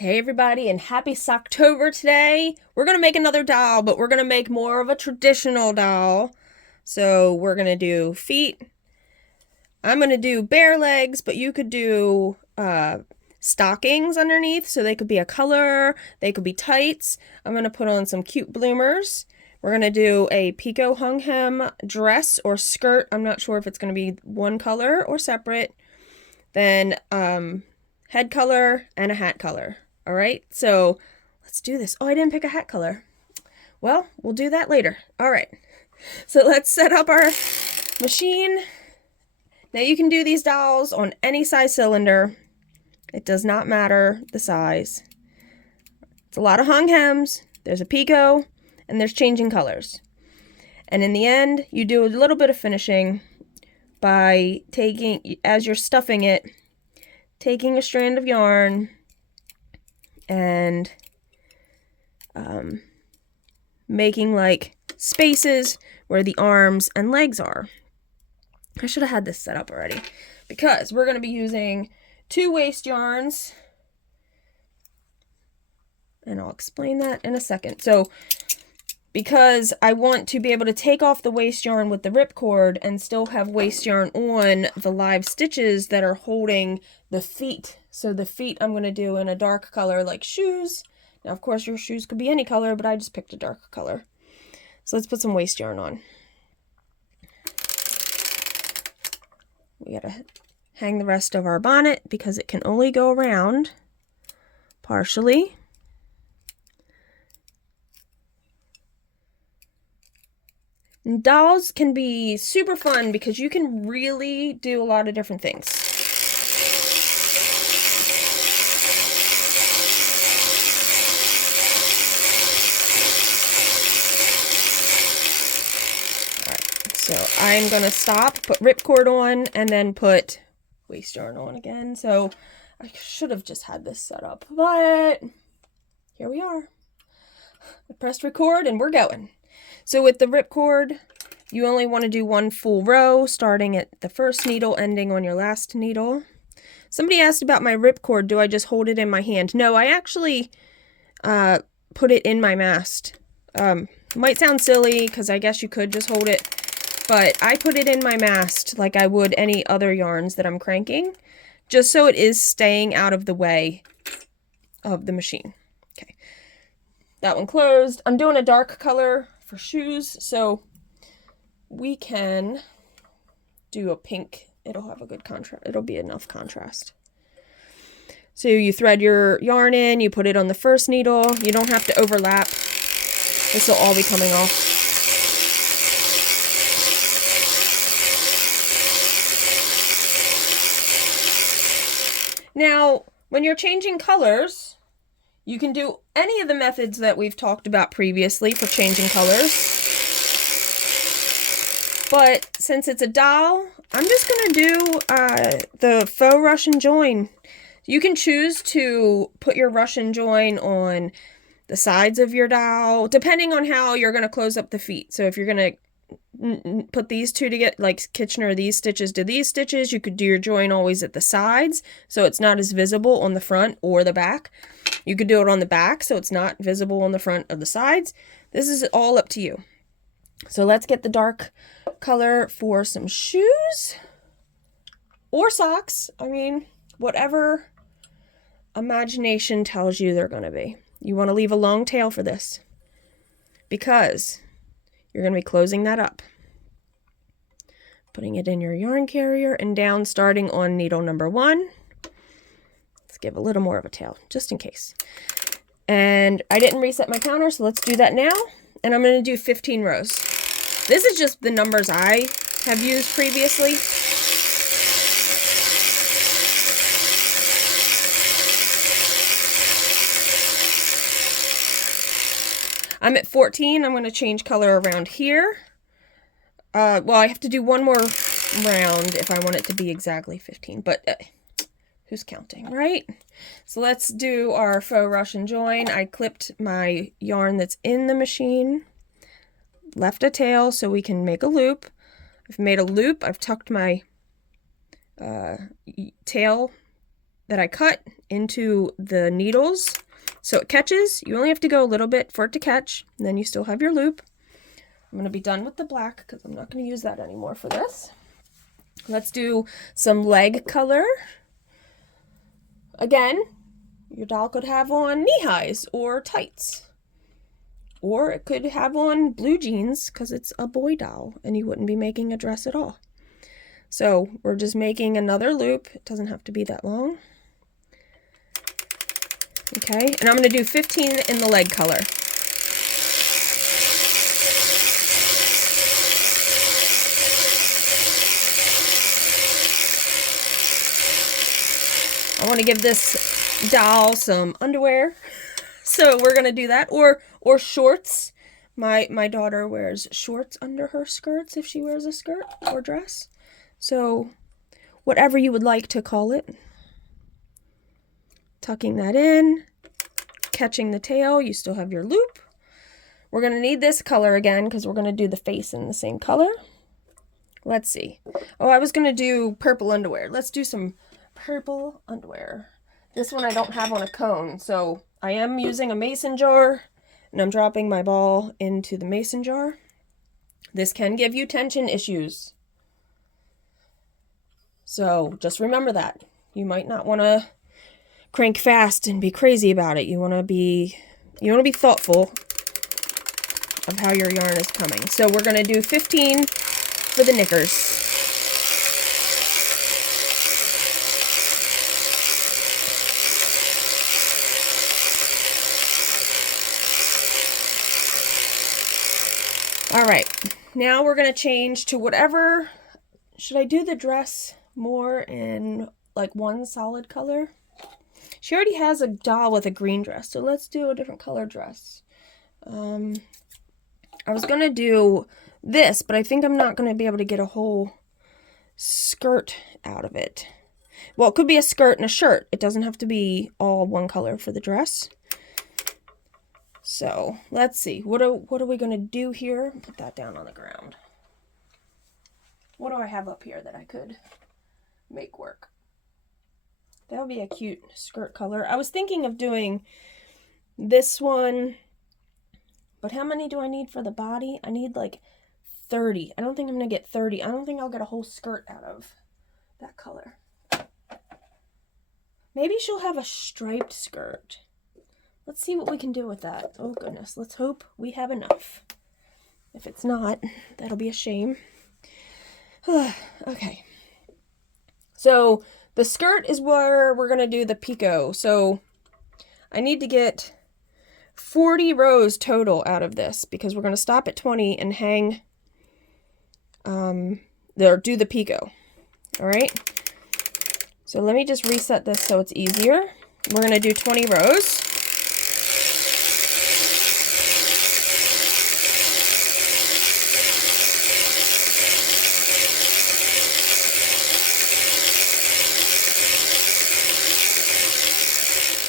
Hey everybody, and happy Socktober today. We're going to make another doll, but we're going to make more of a traditional doll. So we're going to do feet. I'm going to do bare legs, but you could do stockings underneath, so they could be a color, they could be tights. I'm going to put on some cute bloomers. We're going to do a Picot hung hem dress or skirt. I'm not sure if it's going to be one color or separate. Then head color and a hat color. All right, so let's do this. Oh, I didn't pick a hat color. Well, we'll do that later. All right, so let's set up our machine. Now you can do these dolls on any size cylinder. It does not matter the size. It's a lot of hung hems. There's a Picot, and there's changing colors. And in the end, you do a little bit of finishing by taking, as you're stuffing it, taking a strand of yarn and making like spaces where the arms and legs are. I should have had this set up already because we're going to be using 2 waste yarns, and I'll explain that in a second. So because I want to be able to take off the waste yarn with the ripcord and still have waste yarn on the live stitches that are holding the feet. So the feet I'm going to do in a dark color like shoes. Now, of course, your shoes could be any color, but I just picked a dark color. So let's put some waste yarn on. We got to hang the rest of our bonnet because it can only go around partially. And dolls can be super fun because you can really do a lot of different things. Alright, so I'm going to stop, put ripcord on, and then put waste yarn on again. So I should have just had this set up, but here we are. I pressed record and we're going. So with the ripcord, you only want to do 1 full row, starting at the first needle, ending on your last needle. Somebody asked about my ripcord. Do I just hold it in my hand? No, I actually put it in my mast. Might sound silly, because I guess you could just hold it, but I put it in my mast like I would any other yarns that I'm cranking, just so it is staying out of the way of the machine. Okay, that one closed. I'm doing a dark color for shoes, so we can do a pink. It'll have a good contrast. It'll be enough contrast. So you thread your yarn in, you put it on the first needle. You don't have to overlap. This will all be coming off. Now, when you're changing colors, you can do any of the methods that we've talked about previously for changing colors. But since it's a doll, I'm just going to do the faux Russian join. You can choose to put your Russian join on the sides of your doll, depending on how you're going to close up the feet. So if you're going to put these two together, like Kitchener, these stitches to these stitches, you could do your join always at the sides, so it's not as visible on the front or the back. You could do it on the back, so it's not visible on the front of the sides. This is all up to you. So let's get the dark color for some shoes or socks. I mean, whatever imagination tells you they're going to be. You want to leave a long tail for this because you're going to be closing that up. Putting it in your yarn carrier and down, starting on needle number 1. Let's give a little more of a tail, just in case. And I didn't reset my counter, so let's do that now. And I'm going to do 15 rows. This is just the numbers I have used previously. I'm at 14. I'm going to change color around here. Well, I have to do one more round if I want it to be exactly 15, but who's counting, right? So let's do our faux Russian join. I clipped my yarn that's in the machine, left a tail so we can make a loop. I've made a loop. I've tucked my tail that I cut into the needles so it catches. You only have to go a little bit for it to catch, and then you still have your loop. I'm going to be done with the black because I'm not going to use that anymore for this. Let's do some leg color. Again, your doll could have on knee-highs or tights. Or it could have on blue jeans because it's a boy doll and you wouldn't be making a dress at all. So we're just making another loop. It doesn't have to be that long. Okay, and I'm going to do 15 in the leg color. I want to give this doll some underwear, so we're going to do that, or shorts. My daughter wears shorts under her skirts if she wears a skirt or dress. So whatever you would like to call it. Tucking that in, catching the tail, you still have your loop. We're going to need this color again because we're going to do the face in the same color. Let's see. Oh, I was going to do purple underwear. Let's do some purple underwear. This one I don't have on a cone, so I am using a mason jar, and I'm dropping my ball into the mason jar. This can give you tension issues. So just remember that. You might not want to crank fast and be crazy about it. You want to be thoughtful of how your yarn is coming. So we're going to do 15 for the knickers. All right, now we're going to change to whatever. Should I do the dress more in like one solid color? She already has a doll with a green dress, so let's do a different color dress. I was going to do this, but I think I'm not going to be able to get a whole skirt out of it. Well, it could be a skirt and a shirt. It doesn't have to be all one color for the dress. So let's see. What are we going to do here? Put that down on the ground. What do I have up here that I could make work? That would be a cute skirt color. I was thinking of doing this one, but how many do I need for the body? I need like 30. I don't think I'm going to get 30. I don't think I'll get a whole skirt out of that color. Maybe she'll have a striped skirt. Let's see what we can do with that. Oh goodness, let's hope we have enough. If it's not, that'll be a shame. Okay. So the skirt is where we're going to do the picot. So I need to get 40 rows total out of this because we're going to stop at 20 and hang, do the picot. All right. So let me just reset this so it's easier. We're going to do 20 rows.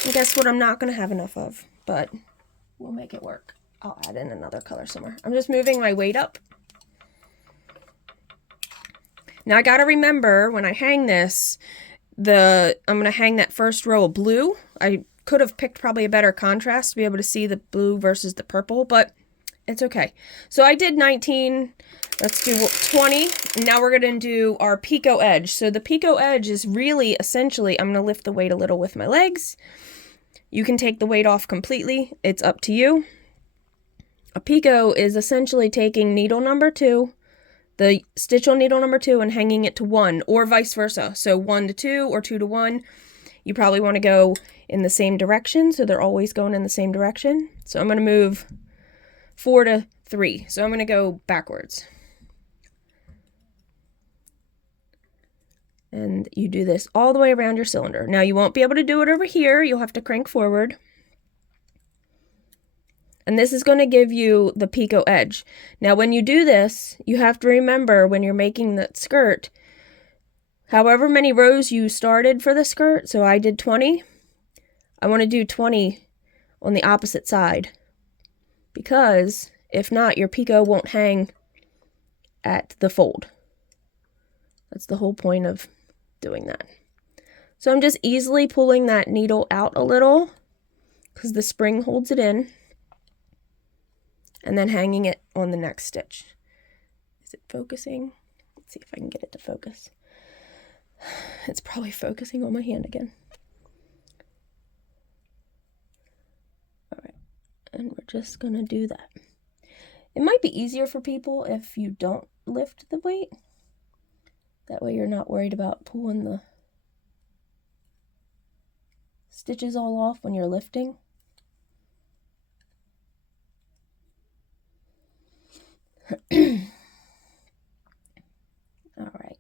And guess what I'm not going to have enough of, but we'll make it work. I'll add in another color somewhere. I'm just moving my weight up. Now I got to remember when I hang this, I'm going to hang that first row of blue. I could have picked probably a better contrast to be able to see the blue versus the purple, but it's okay. So I did 19. Let's do 20. And now we're going to do our picot edge. So the picot edge is really essentially, I'm going to lift the weight a little with my legs. You can take the weight off completely. It's up to you. A picot is essentially taking needle number 2, the stitch on needle number 2, and hanging it to 1, or vice versa. So 1 to 2 or 2 to 1. You probably want to go in the same direction, so they're always going in the same direction. So I'm going to move 4 to 3. So I'm going to go backwards. And you do this all the way around your cylinder. Now you won't be able to do it over here. You'll have to crank forward. And this is going to give you the picot edge. Now when you do this, you have to remember when you're making that skirt, however many rows you started for the skirt, so I did 20, I want to do 20 on the opposite side. Because if not, your picot won't hang at the fold. That's the whole point of doing that. So I'm just easily pulling that needle out a little because the spring holds it in, and then hanging it on the next stitch. Is it focusing? Let's see if I can get it to focus. It's probably focusing on my hand again. All right, and we're just gonna do that. It might be easier for people if you don't lift the weight. That way you're not worried about pulling the stitches all off when you're lifting. All right,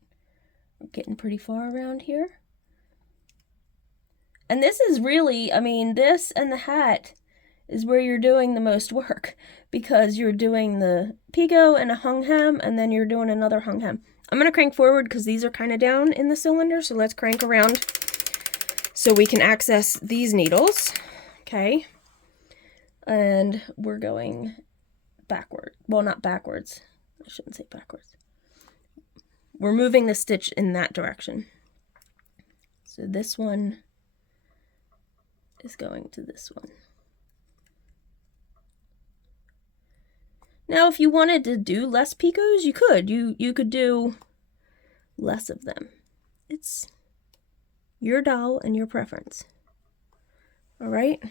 we're getting pretty far around here. And this is really, I mean, this and the hat is where you're doing the most work, because you're doing the picot and a hung hem, and then you're doing another hung hem. I'm going to crank forward because these are kind of down in the cylinder, so let's crank around so we can access these needles. Okay, and we're going backward. Well, not backwards. I shouldn't say backwards. We're moving the stitch in that direction. So this one is going to this one. Now, if you wanted to do less picots, you could. You could do less of them. It's your doll and your preference. All right?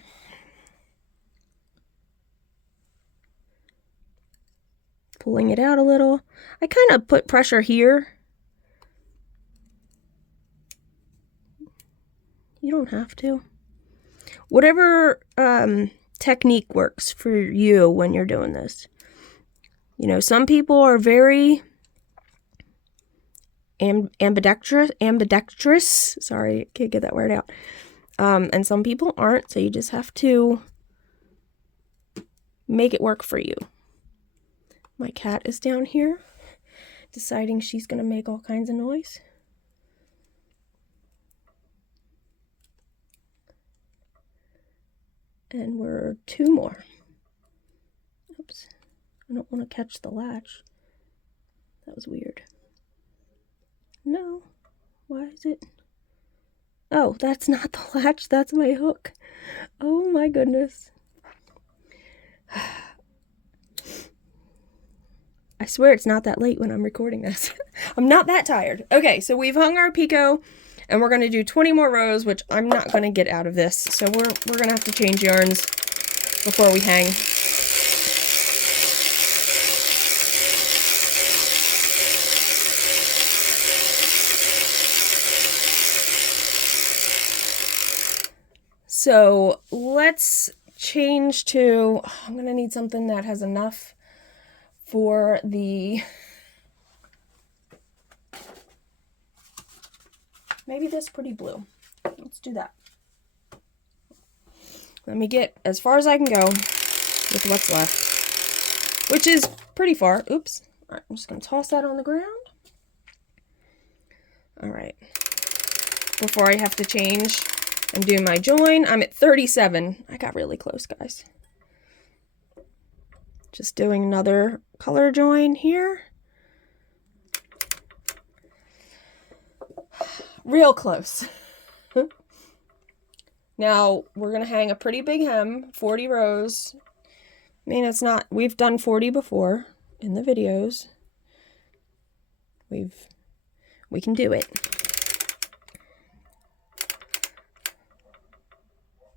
Pulling it out a little. I kind of put pressure here. You don't have to. Whatever technique works for you when you're doing this. You know, some people are very ambidextrous. Sorry, I can't get that word out. And some people aren't, so you just have to make it work for you. My cat is down here, deciding she's going to make all kinds of noise. And we're 2 more. Oops. I don't want to catch the latch. That was weird. No. Why is it? Oh, that's not the latch. That's my hook. Oh my goodness. I swear it's not that late when I'm recording this. I'm not that tired. Okay, so we've hung our picot, and we're going to do 20 more rows, which I'm not going to get out of this. So we're going to have to change yarns before we hang. So let's change to, I'm going to need something that has enough for the, maybe this pretty blue. Let's do that. Let me get as far as I can go with what's left, which is pretty far. Oops. All right, I'm just going to toss that on the ground. All right. Before I have to change and do my join, I'm at 37. I got really close, guys. Just doing another color join here. Real close. Now, we're going to hang a pretty big hem, 40 rows. I mean, it's not, we've done 40 before in the videos. We can do it.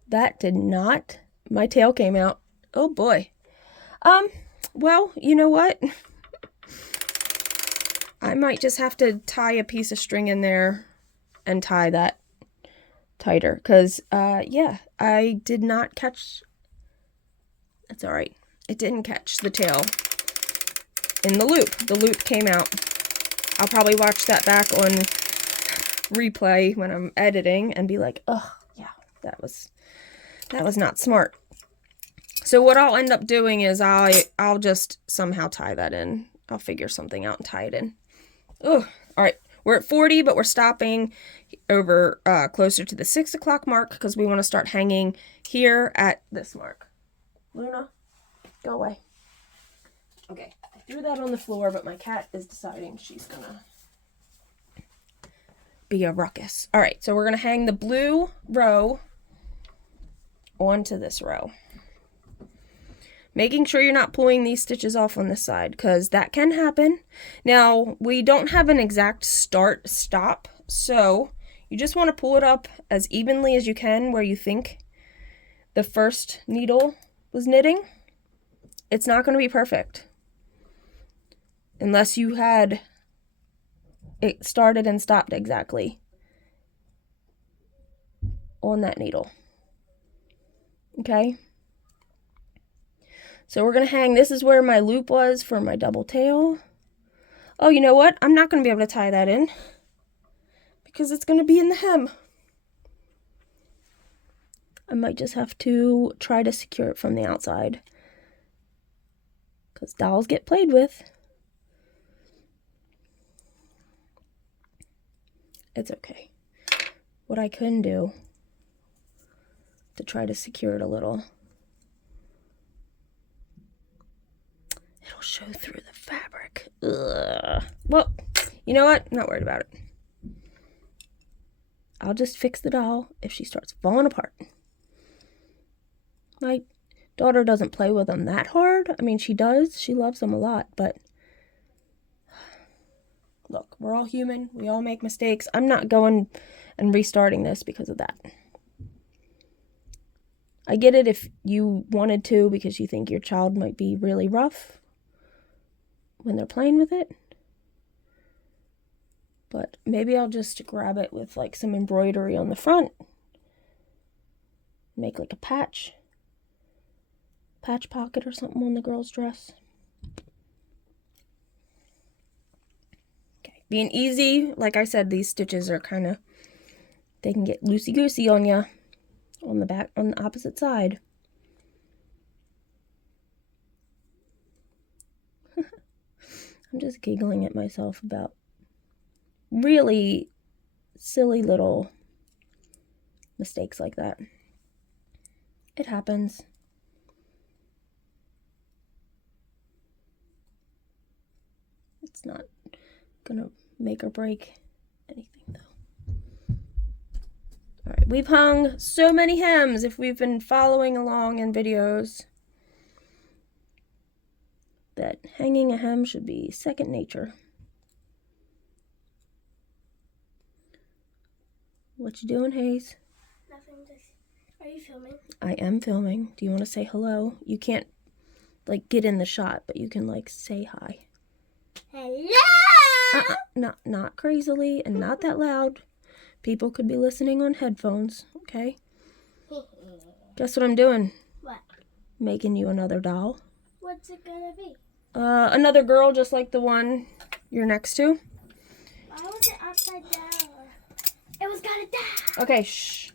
That did not, my tail came out. Oh boy. Well, you know what? I might just have to tie a piece of string in there and tie that tighter, because yeah, I did not catch, that's all right, it didn't catch the tail in the loop came out. I'll probably watch that back on replay when I'm editing and be like, oh yeah, that was not smart. So what I'll end up doing is I'll just somehow tie that in. I'll figure something out and tie it in. Oh, all right. We're at 40, but we're stopping over closer to the 6 o'clock mark because we want to start hanging here at this mark. Luna, go away. Okay, I threw that on the floor, but my cat is deciding she's gonna be a ruckus. All right, so we're going to hang the blue row onto this row. Making sure you're not pulling these stitches off on this side, because that can happen. Now, we don't have an exact start-stop, so you just want to pull it up as evenly as you can where you think the first needle was knitting. It's not going to be perfect unless you had it started and stopped exactly on that needle. Okay? So we're going to hang, this is where my loop was for my double tail. Oh, you know what? I'm not going to be able to tie that in because it's going to be in the hem. I might just have to try to secure it from the outside, because dolls get played with. It's okay. What I can do to try to secure it a little, it'll show through the fabric. Ugh. Well, you know what? I'm not worried about it. I'll just fix the doll if she starts falling apart. My daughter doesn't play with them that hard. I mean, she does. She loves them a lot, but look, we're all human. We all make mistakes. I'm not going and restarting this because of that. I get it if you wanted to because you think your child might be really rough when they're playing with it. But maybe I'll just grab it with like some embroidery on the front. Make like a patch pocket or something on the girl's dress. Okay, being easy, like I said, these stitches are kind of, they can get loosey-goosey on you on the back, on the opposite side. I'm just giggling at myself about really silly little mistakes like that. It happens. It's not gonna make or break anything though. Alright, we've hung so many hems if we've been following along in videos that hanging a hem should be second nature. What you doing, Hayes? Nothing. Are you filming? I am filming. Do you want to say hello? You can't like get in the shot, but you can like say hi. Hello! Not crazily and not that loud. People could be listening on headphones, okay? Guess what I'm doing? What? Making you another doll. What's it gonna be? Another girl just like the one you're next to. Why was it upside down? It was kind of down. Okay, shh.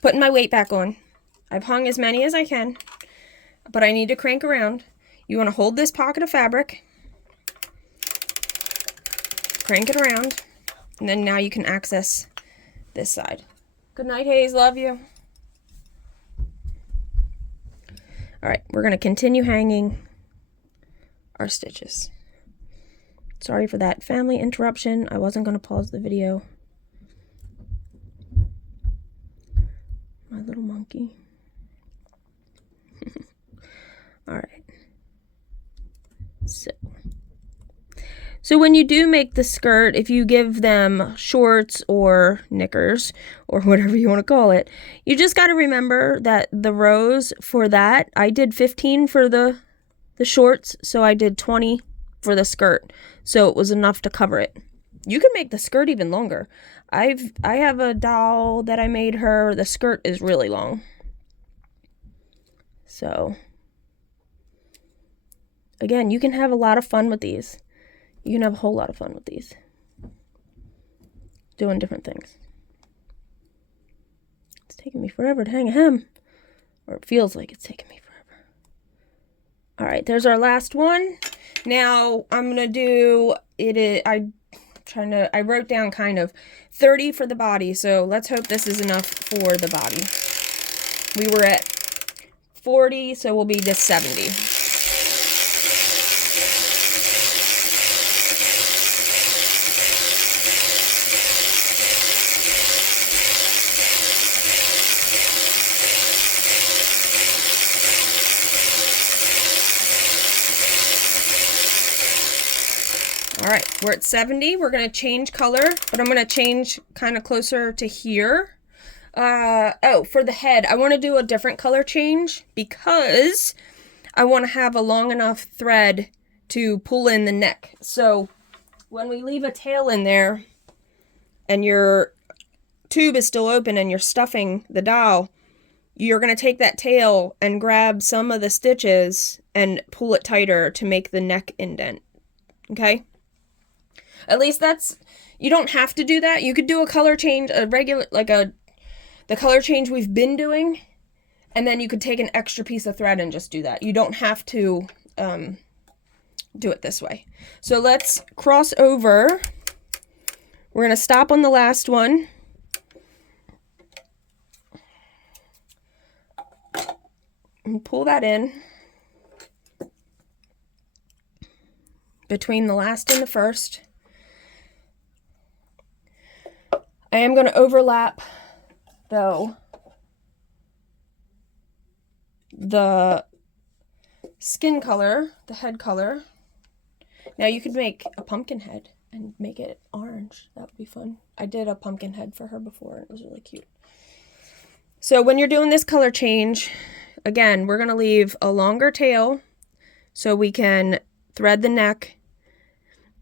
Putting my weight back on. I've hung as many as I can, but I need to crank around. You want to hold this pocket of fabric, crank it around, and then now you can access this side. Good night, Hayes. Love you. All right, we're going to continue hanging our stitches. Sorry for that family interruption. I wasn't going to pause the video. My little monkey. All right. So when you do make the skirt, if you give them shorts or knickers or whatever you want to call it, you just got to remember that the rows for that, I did 15 for the shorts, so I did 20 for the skirt. So it was enough to cover it. You can make the skirt even longer. I have a doll that I made her. The skirt is really long. So again, you can have a lot of fun with these. You can have a whole lot of fun with these. Doing different things. It's taking me forever to hang a hem. Or it feels like it's taking me forever. Alright, there's our last one. Now, I'm going to do it. I wrote down kind of 30 for the body, so let's hope this is enough for the body. We were at 40, so we'll be to 70. We're at 70. We're going to change color, but I'm going to change kind of closer to here. Oh, for the head, I want to do a different color change because I want to have a long enough thread to pull in the neck. So when we leave a tail in there and your tube is still open and you're stuffing the dowel, you're going to take that tail and grab some of the stitches and pull it tighter to make the neck indent. Okay? At least that's, you don't have to do that. You could do a color change, a regular, like the color change we've been doing, and then you could take an extra piece of thread and just do that. You don't have to do it this way. So let's cross over. We're going to stop on the last one. And pull that in between the last and the first. I am going to overlap, though, the skin color, the head color. Now you could make a pumpkin head and make it orange. That would be fun. I did a pumpkin head for her before. It was really cute. So when you're doing this color change, again, we're going to leave a longer tail so we can thread the neck.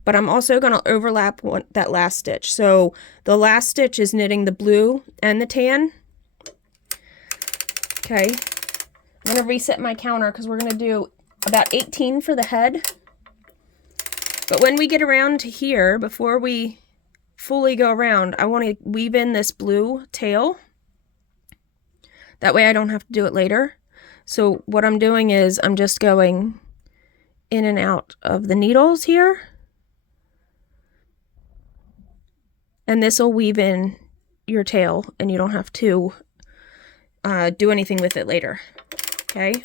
But I'm also going to overlap that last stitch. So the last stitch is knitting the blue and the tan. Okay. I'm going to reset my counter because we're going to do about 18 for the head. But when we get around to here, before we fully go around, I want to weave in this blue tail. That way I don't have to do it later. So what I'm doing is I'm just going in and out of the needles here. And this will weave in your tail and you don't have to do anything with it later. Okay.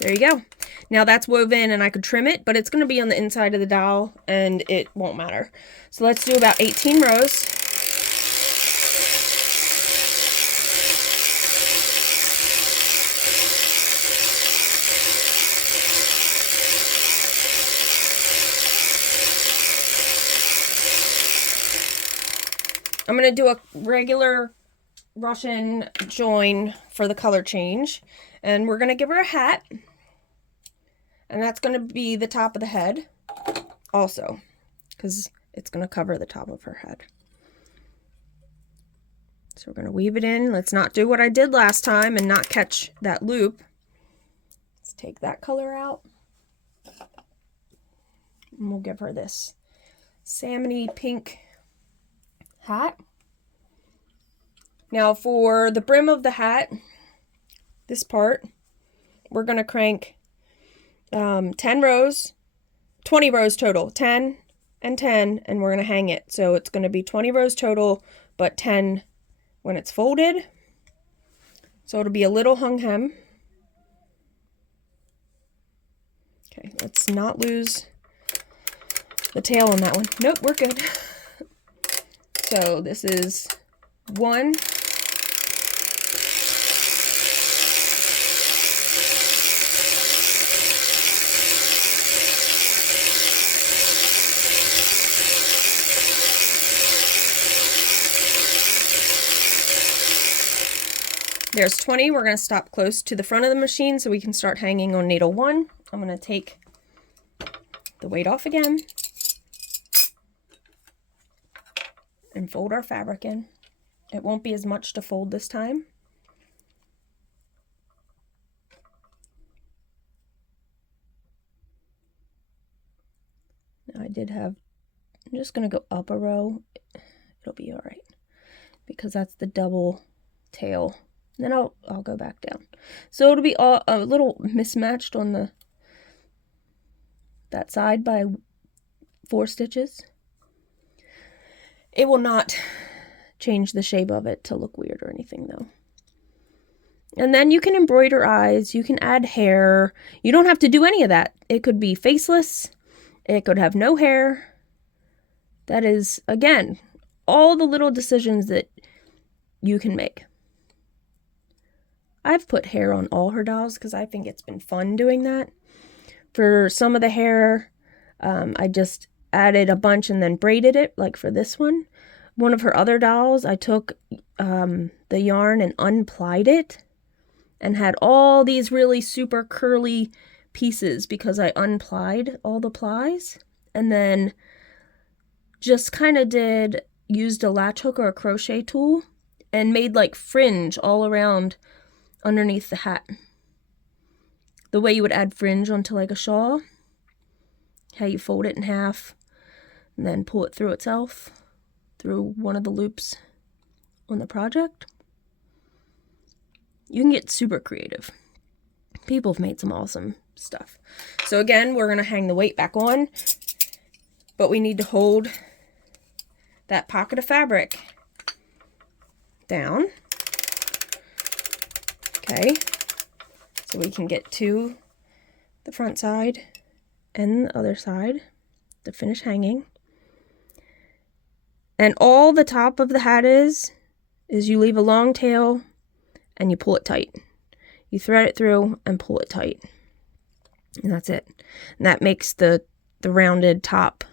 There you go. Now that's woven and I could trim it, but it's going to be on the inside of the dowel and it won't matter. So let's do about 18 rows. I'm going to do a regular Russian join for the color change. And we're going to give her a hat. And that's going to be the top of the head also, because it's going to cover the top of her head. So we're going to weave it in. Let's not do what I did last time and not catch that loop. Let's take that color out. And we'll give her this salmony pink hat. Now for the brim of the hat, this part, we're going to crank 10 rows, 20 rows total, 10 and 10, and we're going to hang it. So it's going to be 20 rows total, but 10 when it's folded. So it'll be a little hung hem. Okay, let's not lose the tail on that one. Nope, we're good. So this is 1. There's 20. We're going to stop close to the front of the machine so we can start hanging on needle 1. I'm going to take the weight off again and fold our fabric in. It won't be as much to fold this time. Now I'm just going to go up a row. It'll be all right because that's the double tail. And then I'll go back down. So it'll be a little mismatched on that side by 4 stitches. It will not change the shape of it to look weird or anything though. And then you can embroider eyes, you can add hair. You don't have to do any of that. It could be faceless, it could have no hair. That is, again, all the little decisions that you can make. I've put hair on all her dolls because I think it's been fun doing that. For some of the hair, I just added a bunch and then braided it, like for this one. One of her other dolls, I took the yarn and unplied it and had all these really super curly pieces because I unplied all the plies, and then just kind of used a latch hook or a crochet tool and made like fringe all around underneath the hat. The way you would add fringe onto like a shawl, how you fold it in half and then pull it through itself through one of the loops on the project. You can get super creative. People have made some awesome stuff. So again, we're going to hang the weight back on, but we need to hold that pocket of fabric down. Okay, so we can get to the front side and the other side to finish hanging. And all the top of the hat is you leave a long tail and you pull it tight. You thread it through and pull it tight. And that's it. And that makes the rounded top.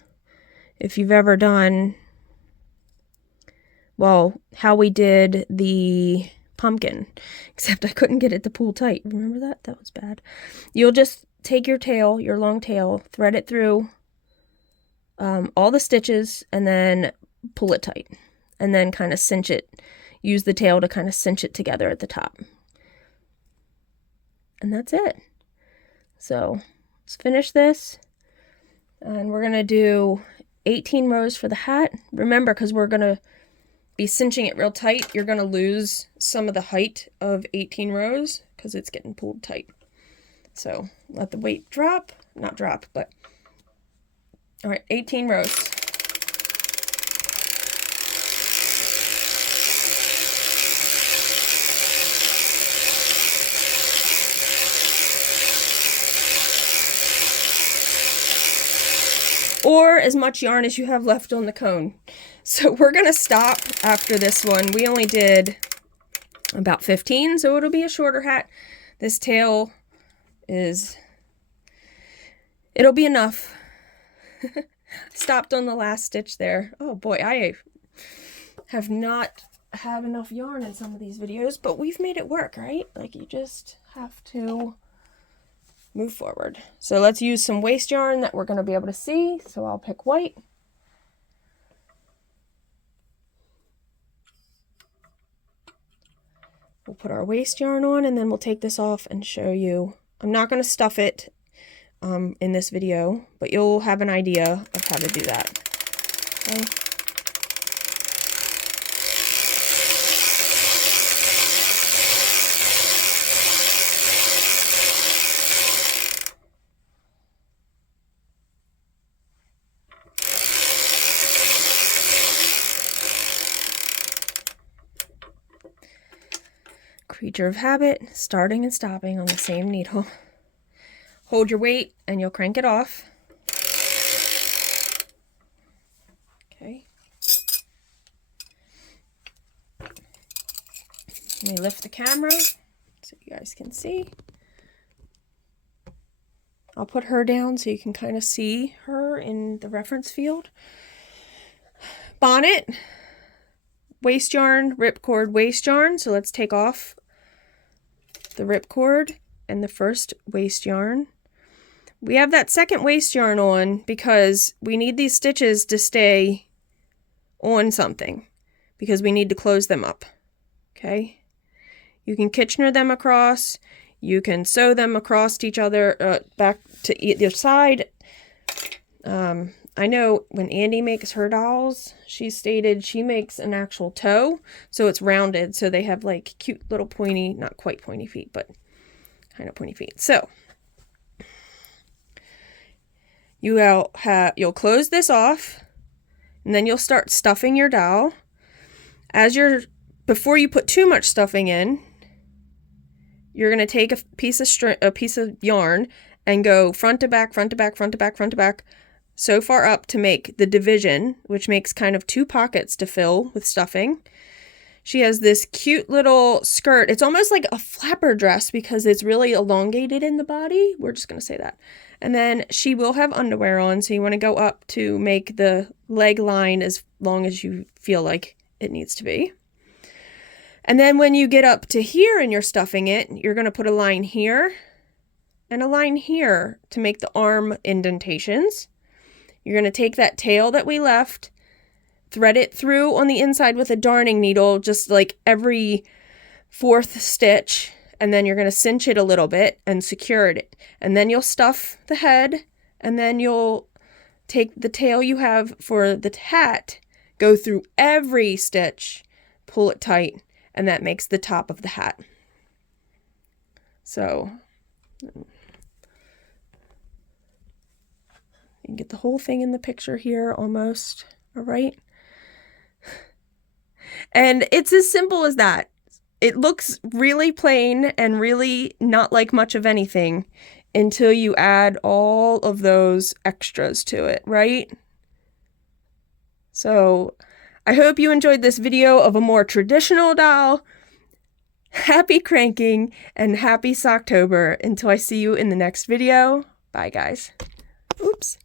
If you've ever done, well, how we did the pumpkin, except I couldn't get it to pull tight. Remember that? That was bad. You'll just take your tail, your long tail, thread it through all the stitches, and then pull it tight. And then kind of cinch it. Use the tail to kind of cinch it together at the top. And that's it. So let's finish this. And we're going to do 18 rows for the hat. Remember, because we're going to be cinching it real tight, you're going to lose some of the height of 18 rows because it's getting pulled tight. So let the weight drop. Not drop, but... All right, 18 rows. Or as much yarn as you have left on the cone. So we're going to stop after this one. We only did about 15, so it'll be a shorter hat. This tail it'll be enough. Stopped on the last stitch there. Oh boy, I have not had enough yarn in some of these videos, but we've made it work, right? Like, you just have to move forward. So let's use some waste yarn that we're going to be able to see. So I'll pick white. We'll put our waste yarn on, and then we'll take this off and show you. I'm not going to stuff it in this video, but you'll have an idea of how to do that. Okay. Creature of habit, starting and stopping on the same needle. Hold your weight and you'll crank it off. Okay. Let me lift the camera so you guys can see. I'll put her down so you can kind of see her in the reference field. Bonnet, waste yarn, ripcord, waste yarn. So let's take off the ripcord and the first waste yarn. We have that second waste yarn on because we need these stitches to stay on something because we need to close them up. Okay, you can Kitchener them across, you can sew them across to each other, back to either side. I know when Andy makes her dolls, she stated she makes an actual toe, so it's rounded, so they have like cute little pointy, not quite pointy feet, but kind of pointy feet. So you'll close this off, and then you'll start stuffing your doll. Before you put too much stuffing in, you're going to take a piece of yarn and go front to back, front to back, front to back, front to back, so far up to make the division, which makes kind of 2 pockets to fill with stuffing. She has this cute little skirt. It's almost like a flapper dress because it's really elongated in the body. We're just going to say that. And then she will have underwear on, so you want to go up to make the leg line as long as you feel like it needs to be. And then when you get up to here and you're stuffing it, you're going to put a line here and a line here to make the arm indentations. You're going to take that tail that we left, thread it through on the inside with a darning needle, just like every 4th stitch, and then you're going to cinch it a little bit and secure it. And then you'll stuff the head, and then you'll take the tail you have for the hat, go through every stitch, pull it tight, and that makes the top of the hat. So you can get the whole thing in the picture here almost, all right? And it's as simple as that. It looks really plain and really not like much of anything until you add all of those extras to it, right? So I hope you enjoyed this video of a more traditional doll. Happy cranking and happy Socktober until I see you in the next video. Bye, guys. Oops.